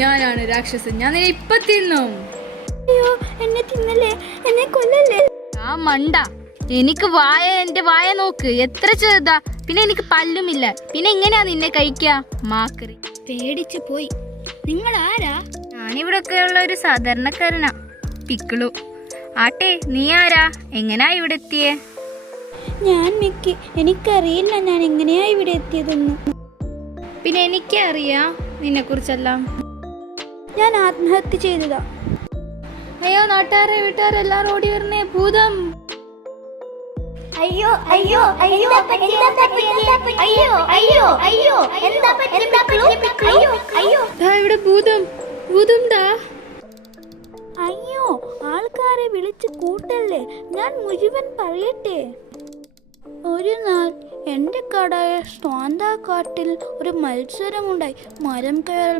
ഞാനാണ് രാക്ഷസൻ. ഞാൻ നിന്നെ ഇപ്പൊ തിന്നും. അയ്യോ, എന്നെ തിന്നല്ലേ, എന്നെ കൊല്ലല്ലേ. ആ മണ്ട, എനിക്ക് എന്റെ വായ നോക്ക്, എത്ര ചെറുതാ. പിന്നെ എനിക്ക് പല്ലുമില്ല. പിന്നെ എങ്ങനെയാ നിന്നെ കഴിക്കാ? മാക്കറി. പേടിച്ചു പോയി. നിങ്ങൾ ആരാ? ഞാനിവിടൊക്കെ ഉള്ള ഒരു സാധാരണക്കാരനാ, പിക്കിളു. ആട്ടെ, നീ ആരാ? എങ്ങനാ ഇവിടെ എത്തിയേ? ഞാൻ മിക്കി. എനിക്കറിയില്ല ഞാൻ എങ്ങനെയാ ഇവിടെ എത്തിയതെന്ന്. പിന്നെ എനിക്കറിയാം നിന്നെ കുറിച്ചെല്ലാം. ഞാൻ ആത്മഹത്യ ചെയ്തതാ. അയ്യോ, നാട്ടുകാരെ വീട്ടുകാരെ എല്ലാരും ഓടി വരണേ, ഭൂതം. അയ്യോ അയ്യോ അയ്യോ അയ്യോ അയ്യോ അയ്യോ എന്താ അയ്യോ അയ്യോ ഇവിടെ ഭൂതം, ഭൂതം ദാ. അയ്യോ, ആൾക്കാരെ വിളിച്ച് കൂട്ടല്ലേ, ഞാൻ മുഴുവൻ പറയട്ടെ. ഒരു നാൾ എൻ്റെ കടയിൽ സ്വാന്താക്കാട്ടിൽ ഒരു മത്സരമുണ്ടായി. മരം കയറൽ